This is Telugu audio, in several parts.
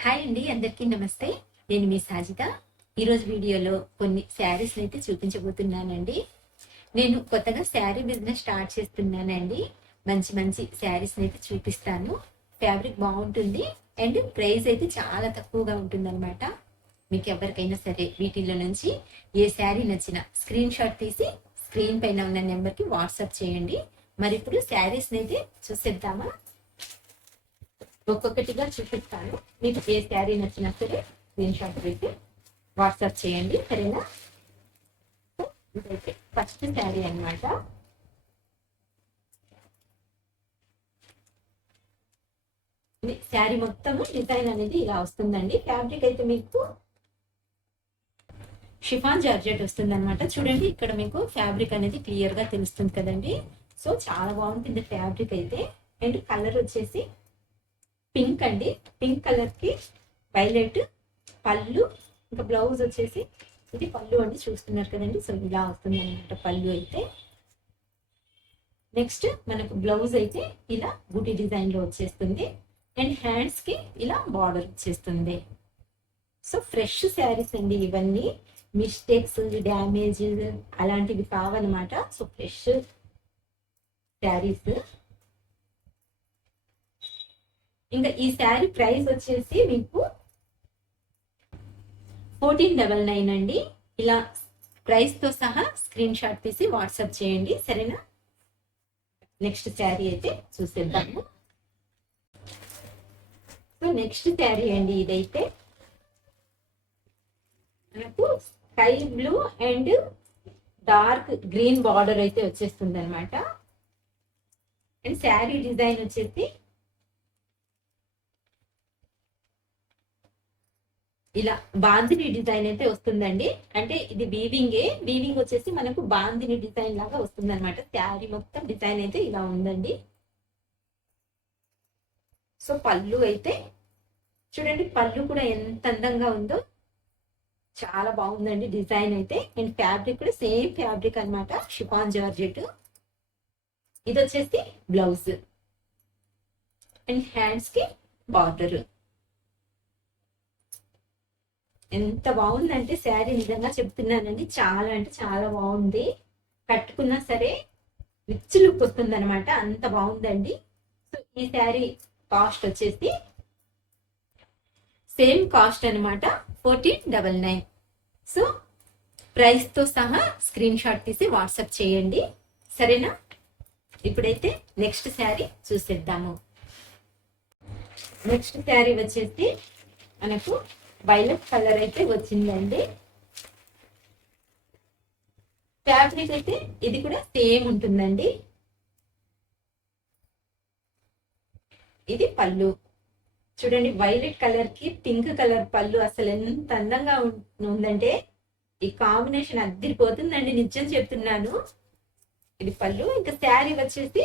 హాయ్ అండి, అందరికీ నమస్తే. నేను మీ సాజిత. ఈరోజు వీడియోలో కొన్ని శారీస్ని అయితే చూపించబోతున్నానండి. నేను కొత్తగా శారీ బిజినెస్ స్టార్ట్ చేస్తున్నానండి. మంచి మంచి శారీస్ని అయితే చూపిస్తాను. ఫ్యాబ్రిక్ బాగుంటుంది అండ్ ప్రైస్ అయితే చాలా తక్కువగా ఉంటుందన్నమాట. మీకు ఎవరికైనా సరే వీటిల్లో నుంచి ఏ శారీ నచ్చినా స్క్రీన్ షాట్ తీసి స్క్రీన్ పైన ఉన్న నెంబర్కి వాట్సాప్ చేయండి. మరి ఇప్పుడు శారీస్ని అయితే చూసేద్దామా? ఒక్కొక్కటిగా చూపిస్తాను. మీకు ఏ శారీ నచ్చినా సరే స్క్రీన్ షాట్ పెట్టి వాట్సాప్ చేయండి, సరేనా? ఇదైతే ఫస్ట్ శారీ అనమాట. శారీ మొత్తం డిజైన్ అనేది ఇలా వస్తుందండి. ఫ్యాబ్రిక్ అయితే మీకు షిఫాన్ జార్జెట్ వస్తుంది అనమాట. చూడండి, ఇక్కడ మీకు ఫ్యాబ్రిక్ అనేది క్లియర్ గా తెలుస్తుంది కదండి. సో చాలా బాగుంటుంది ఫ్యాబ్రిక్ అయితే. అండ్ కలర్ వచ్చేసి పింక్ అండి. పింక్ కలర్ కి వైలెట్ పళ్ళు, ఇంకా బ్లౌజ్ వచ్చేసి ఇది పళ్ళు అండి, చూస్తున్నారు కదండి. సో ఇలా వస్తుంది అనమాట పళ్ళు అయితే. నెక్స్ట్ మనకు బ్లౌజ్ అయితే ఇలా బూటీ డిజైన్ లో వచ్చేస్తుంది అండ్ హ్యాండ్స్ కి ఇలా బార్డర్ వచ్చేస్తుంది. సో ఫ్రెష్ శారీస్ అండి ఇవన్నీ. మిస్టేక్స్, డ్యామేజ్ అలాంటివి కావన్నమాట. So fresh saris. ఇంకా ఈ శారీ ప్రైస్ వచ్చేసి మీకు 1499 అండి. ఇలా ప్రైస్ తో సహా స్క్రీన్ షాట్ తీసి వాట్సాప్ చేయండి, సరేనా? నెక్స్ట్ శారీ అయితే చూసేద్దాము. సో నెక్స్ట్ శారీ అండి ఇదైతే మనకు sky blue and dark green border అయితే వచ్చేస్తుంది అనమాట. అండ్ శారీ డిజైన్ వచ్చేసి ఇలా బాందిని డిజైన్ అయితే వస్తుందండి. అంటే ఇది వీవింగ్ వచ్చేసి మనకు బాందిని డిజైన్ లాగా వస్తుంది అనమాట. శారీ మొత్తం డిజైన్ అయితే ఇలా ఉందండి. సో పళ్ళు అయితే చూడండి, పళ్ళు కూడా ఎంత అందంగా ఉందో, చాలా బాగుందండి డిజైన్ అయితే. అండ్ ఫ్యాబ్రిక్ కూడా సేమ్ ఫ్యాబ్రిక్ అనమాట, షిఫాన్ జార్జెట్. ఇది వచ్చేసి బ్లౌజ్ అండ్ హ్యాండ్స్ కి బార్డర్. ఎంత బాగుందంటే శారీ, నిజంగా చెప్తున్నానండి, చాలా అంటే చాలా బాగుంది. కట్టుకున్నా సరే రిచ్ లుక్ వస్తుంది అనమాట, అంత బాగుందండి. సో ఈ శారీ కాస్ట్ వచ్చేసి సేమ్ కాస్ట్ అనమాట, 1499. సో ప్రైస్ తో సహా స్క్రీన్ షాట్ తీసి వాట్సాప్ చేయండి, సరేనా? ఇప్పుడైతే నెక్స్ట్ శారీ చూసేద్దాము. నెక్స్ట్ శారీ వచ్చేసి మనకు వైలెట్ కలర్ అయితే వచ్చిందండి. ఫ్యాబ్రిక్ అయితే ఇది కూడా సేమ్ ఉంటుందండి. ఇది పళ్ళు. చూడండి, వైలెట్ కలర్ కి పింక్ కలర్ పళ్ళు. అసలు ఎంత అందంగా ఉందంటే ఈ కాంబినేషన్ అద్దరిపోతుందండి, నిజం చెప్తున్నాను. ఇది పళ్ళు. ఇంకా శారీ వచ్చేసి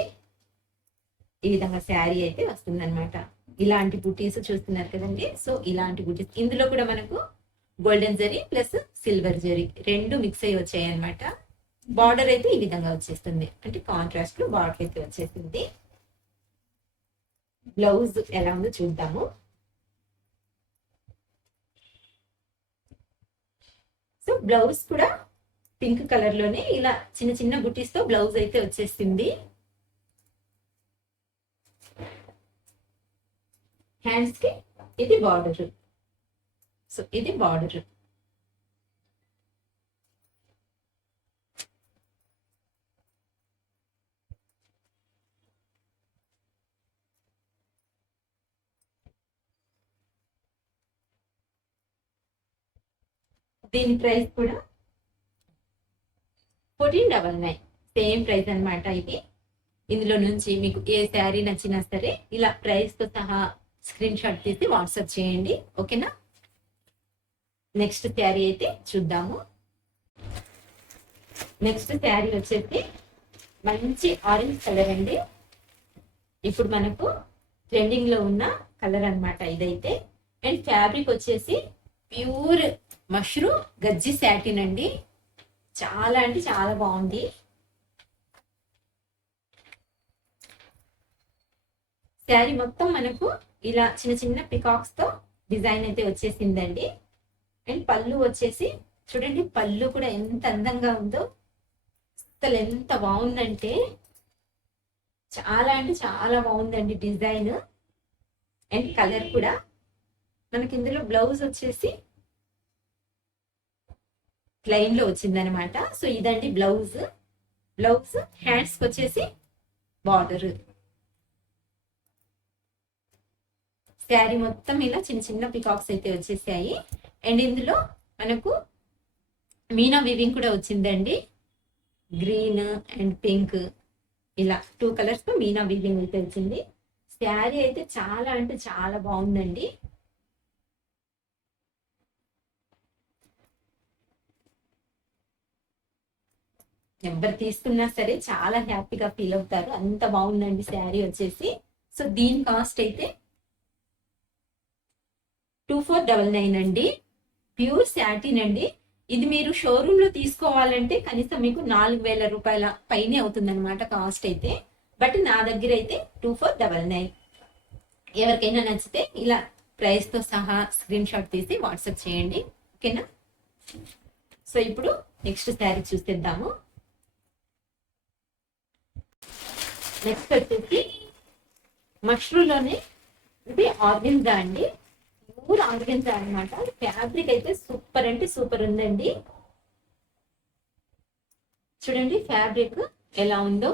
ఈ విధంగా శారీ అయితే వస్తుంది అనమాట. ఇలాంటి బుటీస్ చూస్తున్నారు కదండి. సో ఇలాంటి బుటీస్, ఇందులో కూడా మనకు golden zari plus silver zari రెండు మిక్స్ అయ్యి వచ్చాయి అనమాట. బార్డర్ అయితే ఈ విధంగా వచ్చేస్తుంది, అంటే కాంట్రాస్ట్ లో బార్డర్ అయితే వచ్చేస్తుంది. బ్లౌజ్ ఎలా ఉందో చూద్దాము. సో బ్లౌజ్ కూడా పింక్ కలర్ లోనే ఇలా చిన్న చిన్న బుటీస్ తో బ్లౌజ్ అయితే వచ్చేసింది. హ్యాండ్స్ కి ఇది బార్డర్. సో ఇది బార్డర్. దీని ప్రైస్ కూడా 1499, సేమ్ ప్రైస్ అనమాట ఇది. ఇందులో నుంచి మీకు ఏ శారీ నచ్చినా సరే ఇలా ప్రైస్ తో సహా స్క్రీన్ షాట్ తీసి వాట్సాప్ చేయండి, ఓకేనా? నెక్స్ట్ శారీ అయితే చూద్దాము. నెక్స్ట్ శారీ వచ్చేసి మంచి ఆరెంజ్ కలర్ అండి. ఇప్పుడు మనకు ట్రెండింగ్ లో ఉన్న కలర్ అనమాట ఇదైతే. అండ్ ఫ్యాబ్రిక్ వచ్చేసి ప్యూర్ మష్రూమ్ గజ్జి శాటిన్ అండి. చాలా అంటే చాలా బాగుంది. శారీ మొత్తం మనకు ఇలా చిన్న చిన్న పికాక్స్ తో డిజైన్ అయితే వచ్చేసిందండి. అండ్ పళ్ళు వచ్చేసి చూడండి, పళ్ళు కూడా ఎంత అందంగా ఉందో, అసలు ఎంత బాగుందంటే చాలా అంటే చాలా బాగుందండి డిజైన్. అండ్ కలర్ కూడా మనకి ఇందులో బ్లౌజ్ వచ్చేసి ప్లెయిన్ లో వచ్చిందనమాట. సో ఇదండి బ్లౌజ్. హ్యాండ్స్ వచ్చేసి బార్డర్. శారీ మొత్తం ఇలా చిన్న చిన్న పికాక్స్ అయితే వచ్చేసాయి. అండ్ ఇందులో మనకు మీనా వివింగ్ కూడా వచ్చిందండి. గ్రీన్ అండ్ పింక్ ఇలా 2 కలర్స్ తో మీనా వివింగ్ అయితే వచ్చింది. శారీ అయితే చాలా అంటే చాలా బాగుందండి. ఎవరు తీసుకున్నా సరే చాలా హ్యాపీగా ఫీల్ అవుతారు, అంత బాగుందండి శారీ వచ్చేసి. సో దీని కాస్ట్ అయితే 2499 అండి. ప్యూర్ శాటిన్ అండి. ఇది మీరు షోరూమ్ లో తీసుకోవాలంటే కనీసం మీకు 4000 రూపాయల పైనే అవుతుంది అనమాట కాస్ట్ అయితే. బట్ నా దగ్గర అయితే 2499. ఎవరికైనా నచ్చితే ఇలా ప్రైస్ తో సహా స్క్రీన్ షాట్ తీసి వాట్సాప్ చేయండి, ఓకేనా. సో ఇప్పుడు నెక్స్ట్ శారీ చూసేద్దాము. నెక్స్ట్ వచ్చేసి మష్రూలోనే ఇది ఆర్గెన్జా అండి. ప్యూర్ ఆర్గెన్జా అనమాట. ఫ్యాబ్రిక్ అయితే సూపర్ అంటే సూపర్ ఉందండి. చూడండి ఫ్యాబ్రిక్ ఎలా ఉందో.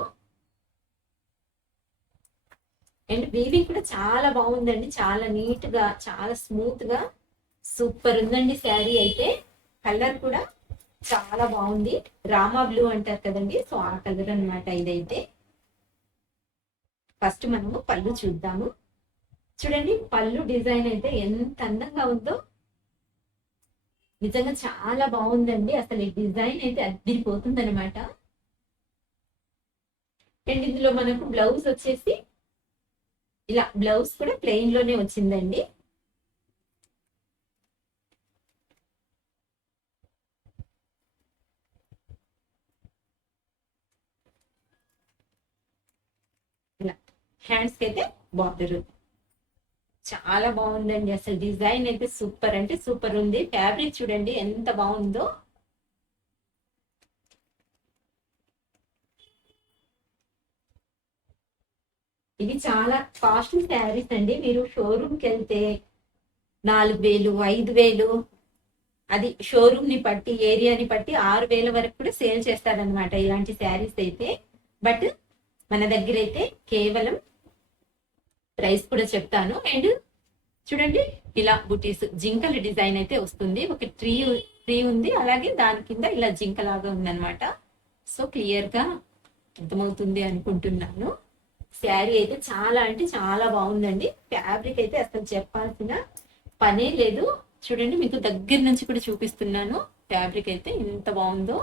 అండ్ వీవింగ్ కూడా చాలా బాగుందండి, చాలా నీట్ గా, చాలా స్మూత్ గా సూపర్ ఉందండి శారీ అయితే. కలర్ కూడా చాలా బాగుంది. రామా బ్లూ అంటారు కదండి, సో ఆ కలర్ అనమాట ఇదైతే. ఫస్ట్ మనము పళ్ళు చూద్దాము. చూడండి పళ్ళు డిజైన్ అయితే ఎంత అందంగా ఉందో, నిజంగా చాలా బాగుందండి. అసలు ఈ డిజైన్ అయితే అద్దిరిపోతుంది అనమాట. అండ్ ఇందులో మనకు బ్లౌజ్ వచ్చేసి ఇలా, బ్లౌజ్ కూడా ప్లెయిన్ లోనే వచ్చిందండి. ఇలా హ్యాండ్స్ కి అయితే బార్డర్ చాలా బాగుందండి. అసలు డిజైన్ అయితే సూపర్ అంటే సూపర్ ఉంది. ఫ్యాబ్రిక్ చూడండి ఎంత బాగుందో. ఇవి చాలా కాస్ట్లీ శారీస్ అండి. మీరు షోరూమ్కి వెళ్తే 4000, 5000, అది షోరూమ్ ని బట్టి, ఏరియాని బట్టి 6000 వరకు కూడా సేల్ చేస్తారనమాట ఇలాంటి శారీస్ అయితే. బట్ మన దగ్గర అయితే కేవలం ప్రైస్ కూడా చెప్తాను. అండ్ చూడండి ఇలా బుటీస్ జింకల డిజైన్ అయితే వస్తుంది. ఒక ట్రీ ఉంది, అలాగే దాని కింద ఇలా జింక లాగా ఉందన్నమాట. సో క్లియర్ గా అర్థమవుతుంది అనుకుంటున్నాను. శారీ అయితే చాలా అంటే చాలా బాగుందండి. ఫ్యాబ్రిక్ అయితే అసలు చెప్పాల్సిన పనే లేదు. చూడండి మీకు దగ్గర నుంచి కూడా చూపిస్తున్నాను. ఫ్యాబ్రిక్ అయితే ఎంత బాగుందో.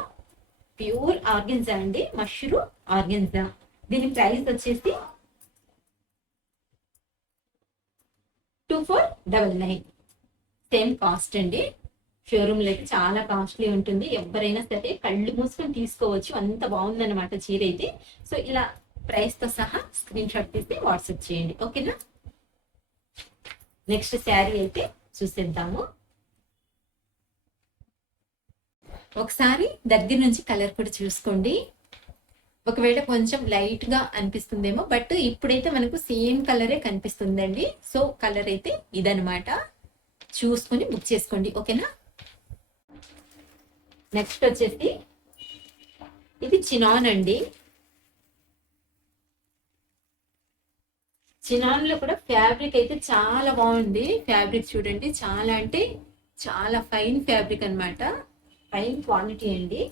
ప్యూర్ ఆర్గెన్జా అండి, మష్రూ ఆర్గెన్జా. దీని ప్రైస్ వచ్చేసి 2499. సేమ్ కాస్ట్ అండి. షోరూమ్ లో అయితే చాలా కాస్ట్లీ ఉంటుంది. ఎవరైనా సరే కళ్ళు మూసుకొని తీసుకోవచ్చు, అంత బాగుందన్నమాట చీర అయితే. సో ఇలా ప్రైస్ తో సహా స్క్రీన్ షాట్ తీసి వాట్సాప్ చేయండి, ఓకేనా. నెక్స్ట్ శారీ అయితే చూసేద్దాము. ఒకసారి దగ్గర నుంచి కలర్ కూడా చూసుకోండి. ఒకవేళ కొంచెం లైట్ గా అనిపిస్తుందేమో, బట్ ఇప్పుడైతే మనకు సేమ్ కలరే కనిపిస్తుందండి. సో కలర్ అయితే ఇదనమాట. చూసుకొని బుక్ చేసుకోండి, ఓకేనా. నెక్స్ట్ వచ్చేసి ఇది చినాన్ అండి. చినాన్ లో కూడా ఫ్యాబ్రిక్ అయితే చాలా బాగుంది. ఫ్యాబ్రిక్ చూడండి, చాలా అంటే చాలా ఫైన్ ఫ్యాబ్రిక్ అనమాట, ఫైన్ క్వాలిటీ అండి.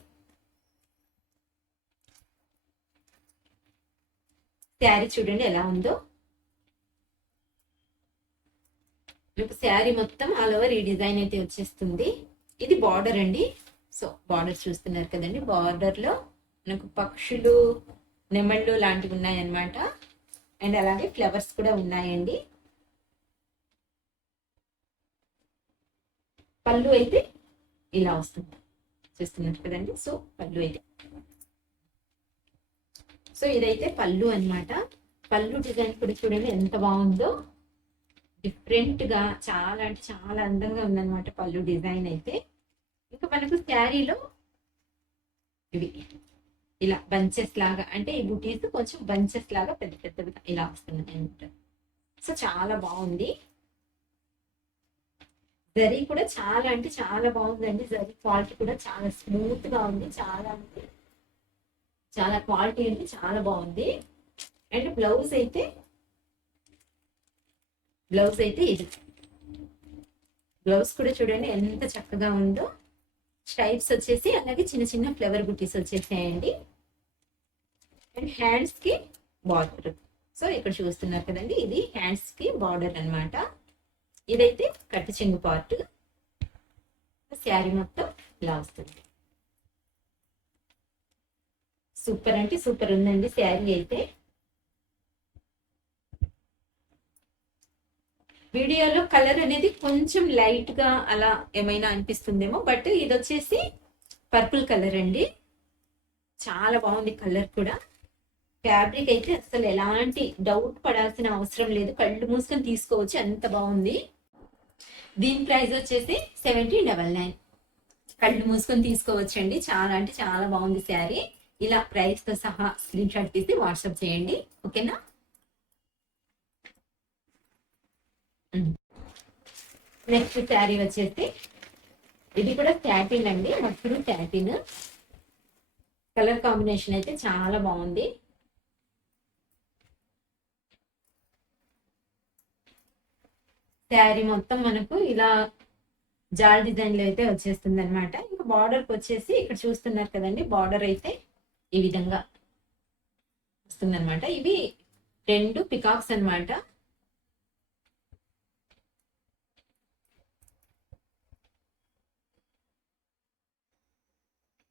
శారీ చూడండి ఎలా ఉందో. మీకు శారీ మొత్తం ఆల్ ఓవర్ ఈ డిజైన్ అయితే వచ్చేస్తుంది. ఇది బార్డర్ అండి. సో బార్డర్ చూస్తున్నారు కదండి, బార్డర్ లో మనకు పక్షులు, నెమళ్ళు లాంటివి ఉన్నాయన్నమాట. అండ్ అలాగే ఫ్లవర్స్ కూడా ఉన్నాయండి. పళ్ళు అయితే ఇలా వస్తుంది, చూస్తున్నారు కదండి. సో పళ్ళు అయితే, సో ఇదైతే పళ్ళు అన్నమాట. పళ్ళు డిజైన్ కూడా చూడండి ఎంత బాగుందో. డిఫరెంట్ గా చాలా అంటే చాలా అందంగా ఉందన్నమాట పళ్ళు డిజైన్ అయితే. ఇంకా మనకు శారీలో ఇవి ఇలా బంచెస్ లాగా, అంటే ఈ బుటీస్ కొంచెం బంచెస్ లాగా పెద్ద పెద్దగా ఇలా వస్తున్నాయి అనమాట. సో చాలా బాగుంది. జరీ కూడా చాలా అంటే చాలా బాగుందండి. జరీ క్వాలిటీ కూడా చాలా స్మూత్ గా ఉంది. చాలా అంటే చాలా క్వాలిటీ అంటే చాలా బాగుంది. అండ్ బ్లౌజ్ అయితే ఇది బ్లౌజ్ కూడా చూడండి ఎంత చక్కగా ఉందో. స్ట్రైప్స్ వచ్చేసి అలాగే చిన్న చిన్న ఫ్లవర్ బుటీస్ వచ్చేసాయండి. అండ్ హ్యాండ్స్ కి బార్డర్. సో ఇక్కడ చూస్తున్నారు కదండి, ఇది హ్యాండ్స్ కి బార్డర్ అన్నమాట. ఇదైతే కట్టు చెంగు పార్ట్. శారీ మొత్తం ఇలా వస్తుంది. సూపర్ అంటే సూపర్ ఉందండి శారీ అయితే. వీడియోలో కలర్ అనేది కొంచెం లైట్ గా అలా ఏమైనా అనిపిస్తుందేమో, బట్ ఇది వచ్చేసి పర్పుల్ కలర్ అండి. చాలా బాగుంది కలర్ కూడా. ఫ్యాబ్రిక్ అయితే అసలు ఎలాంటి డౌట్ పడాల్సిన అవసరం లేదు, కళ్ళు మూసుకొని తీసుకోవచ్చు, అంత బాగుంది. దీని ప్రైస్ వచ్చేసి 1799. కళ్ళు మూసుకొని తీసుకోవచ్చు అండి. చాలా అంటే చాలా బాగుంది శారీ. ఇలా ప్రైస్ తో సహా స్క్రీన్ షాట్ తీసి వాట్సాప్ చేయండి, ఓకేనా. నెక్స్ట్ శారీ వచ్చేసి ఇది కూడా శాటిన్ అండి, మస్టర్డ్ శాటిన్. కలర్ కాంబినేషన్ అయితే చాలా బాగుంది. శారీ మొత్తం మనకు ఇలా జాల్ డిజైన్ లో అయితే వచ్చేస్తుంది అనమాట. ఇంకా బార్డర్ వచ్చేసి ఇక్కడ చూస్తున్నారు కదండి, బార్డర్ అయితే ఈ విధంగా వస్తుంది అనమాట. ఇవి 2 పికాక్స్ అనమాట.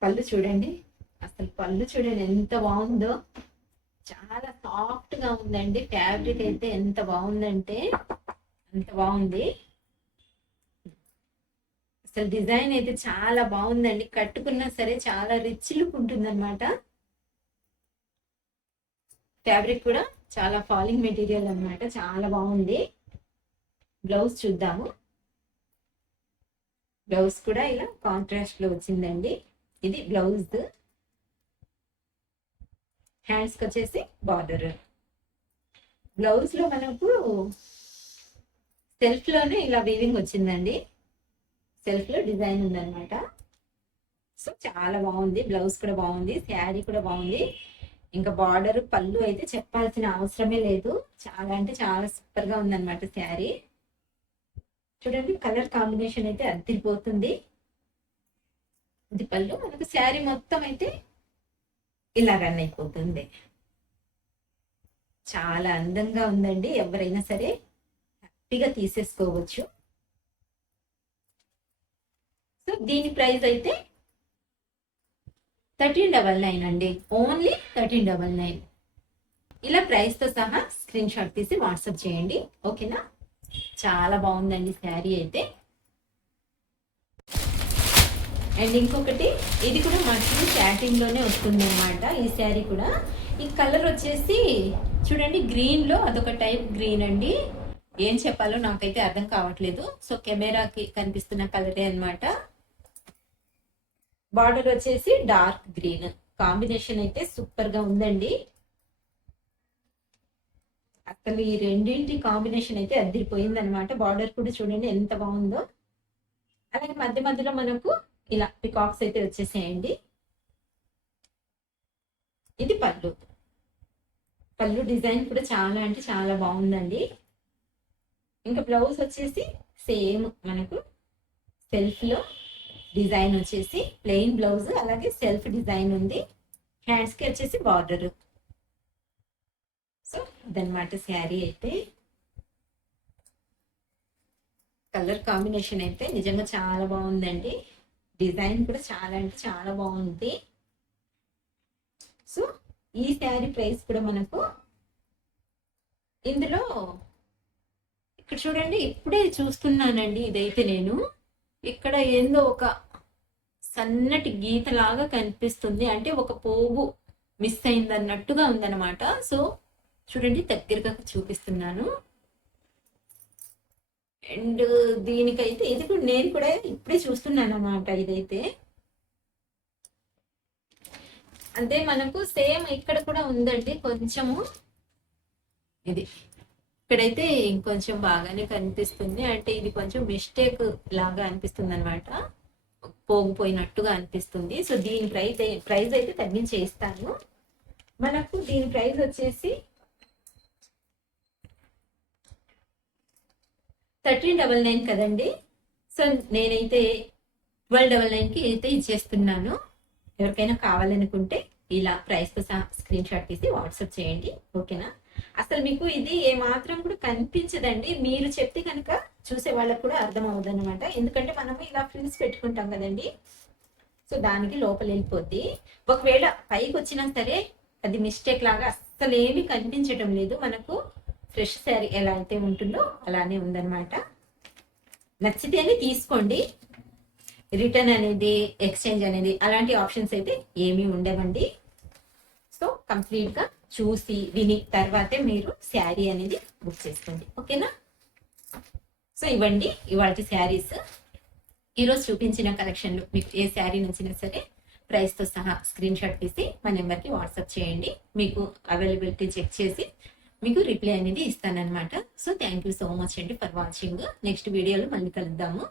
పళ్ళు చూడండి, అసలు పళ్ళు చూడండి ఎంత బాగుందో. చాలా సాఫ్ట్ గా ఉందండి. ఫ్యాబ్రిక్ అయితే ఎంత బాగుందంటే అంత బాగుంది. అసలు డిజైన్ అయితే చాలా బాగుందండి. కట్టుకున్నా సరే చాలా రిచ్ లుక్ ఉంటుంది అనమాట. ఫ్యాబ్రిక్ కూడా చాలా ఫాలింగ్ మెటీరియల్ అనమాట, చాలా బాగుంది. బ్లౌజ్ చూద్దాము. బ్లౌజ్ కూడా ఇలా కాంట్రాస్ట్ లో వచ్చిందండి. ఇది బ్లౌజ్. హ్యాండ్స్ కి వచ్చేసి బార్డర్. బ్లౌజ్ లో మనకు సెల్ఫ్ లోనే ఇలా వీవింగ్ వచ్చిందండి. సెల్ఫ్ లో డిజైన్ ఉందన్నమాట. సో చాలా బాగుంది. బ్లౌజ్ కూడా బాగుంది, శారీ కూడా బాగుంది. ఇంకా బార్డర్ పళ్ళు అయితే చెప్పాల్సిన అవసరమే లేదు. చాలా అంటే చాలా సూపర్ గా ఉందన్నమాట శారీ. చూడండి కలర్ కాంబినేషన్ అయితే అదిరిపోతుంది. ఇది పళ్ళు. మనకు శారీ మొత్తం అయితే ఇలా రన్ అయిపోతుంది. చాలా అందంగా ఉందండి. ఎవరైనా సరే హ్యాపీగా తీసేసుకోవచ్చు. సో దీని ప్రైస్ అయితే 1399 అండి. ఓన్లీ 1399. ఇలా ప్రైస్ తో సహా స్క్రీన్ షాట్ తీసి వాట్సాప్ చేయండి, ఓకేనా. చాలా బాగుందండి శారీ అయితే. అండ్ ఇంకొకటి, ఇది కూడా మనకి శాటిన్ లోనే వస్తుంది అనమాట ఈ శారీ కూడా. ఈ కలర్ వచ్చేసి చూడండి గ్రీన్ లో అదొక టైప్ గ్రీన్ అండి. ఏం చెప్పాలో నాకైతే అర్థం కావట్లేదు. సో కెమెరాకి కనిపిస్తున్న కలరే అనమాట. బార్డర్ వచ్చేసి డార్క్ గ్రీన్. కాంబినేషన్ అయితే సూపర్ గా ఉందండి. అసలు ఈ రెండింటి కాంబినేషన్ అయితే అదిరిపోయింది అనమాట. బార్డర్ కూడా చూడండి ఎంత బాగుందో. అలాగే మధ్య మధ్యలో మనకు ఇలా పికాక్స్ అయితే వచ్చేసేయండి. ఇది పళ్ళు. పళ్ళు డిజైన్ కూడా చాలా అంటే చాలా బాగుందండి. ఇంకా బ్లౌజ్ వచ్చేసి సేమ్ మనకు సెల్ఫ్ లో డిజైన్ వచ్చేసి ప్లెయిన్ బ్లౌజ్, అలాగే సెల్ఫ్ డిజైన్ ఉంది. హ్యాండ్స్ కి వచ్చేసి బార్డర్. సో ఇదన్నమాట శారీ అయితే. కలర్ కాంబినేషన్ అయితే నిజంగా చాలా బాగుందండి. డిజైన్ కూడా చాలా అంటే చాలా బాగుంది. సో ఈ శారీ ప్రైస్ కూడా మనకు ఇందులో ఇక్కడ చూడండి, ఇప్పుడే చూస్తున్నానండి ఇదైతే నేను. ఇక్కడ ఏందో ఒక సన్నటి గీత లాగా కనిపిస్తుంది, అంటే ఒక పోగు మిస్ అయింది అన్నట్టుగా ఉందన్నమాట. సో చూడండి దగ్గరగా చూపిస్తున్నాను. అండ్ దీనికైతే ఇది కూడా నేను కూడా ఇప్పుడే చూస్తున్నాను అన్నమాట. ఇదైతే అంటే మనకు సేమ్ ఇక్కడ కూడా ఉందండి కొంచెము. ఇది ఇక్కడైతే ఇంకొంచెం బాగానే కనిపిస్తుంది. అంటే ఇది కొంచెం మిస్టేక్ లాగా అనిపిస్తుంది అనమాట, పోగిపోయినట్టుగా అనిపిస్తుంది. సో దీని ప్రైస్ అయితే తగ్గించి ఇస్తాను. మనకు దీని ప్రైస్ వచ్చేసి 1399 కదండి. సో నేనైతే 1299కి అయితే ఇచ్చేస్తున్నాను. ఎవరికైనా కావాలనుకుంటే ఇలా ప్రైస్తో సహా స్క్రీన్ షాట్ తీసి వాట్సాప్ చేయండి, ఓకేనా. అసలు మీకు ఇది ఏమాత్రం కూడా కనిపించదండి. మీరు చెప్తే కనుక చూసే వాళ్ళకు కూడా అర్థం అవ్వదు అనమాట. ఎందుకంటే మనం ఇలా ఫ్రిల్స్ పెట్టుకుంటాం కదండి, సో దానికి లోపల వెళ్ళిపోద్ది. ఒకవేళ పైకి వచ్చినా సరే అది మిస్టేక్ లాగా అస్సలు ఏమీ కనిపించడం లేదు. మనకు ఫ్రెష్ శారీ ఎలా అయితే ఉంటుందో అలానే ఉందన్నమాట. నచ్చితేనే తీసుకోండి. రిటర్న్ అనేది, ఎక్స్చేంజ్ అనేది అలాంటి ఆప్షన్స్ అయితే ఏమీ ఉండవండి. సో కంప్లీట్గా చూసి విని తర్వాతే మీరు శారీ అనేది బుక్ చేసుకోండి, ఓకేనా. సో ఇవ్వండి ఇవాళ శారీస్. ఈరోజు చూపించిన కలెక్షన్లో మీకు ఏ శారీ నచ్చినా సరే ప్రైస్తో సహా స్క్రీన్ షాట్ తీసి మా నెంబర్కి వాట్సాప్ చేయండి. మీకు అవైలబిలిటీ చెక్ చేసి మీకు రిప్లై అనేది ఇస్తానన్నమాట. So thank you so much అండి ఫర్ వాచింగ్. నెక్స్ట్ వీడియోలో మళ్ళీ కలుద్దాము.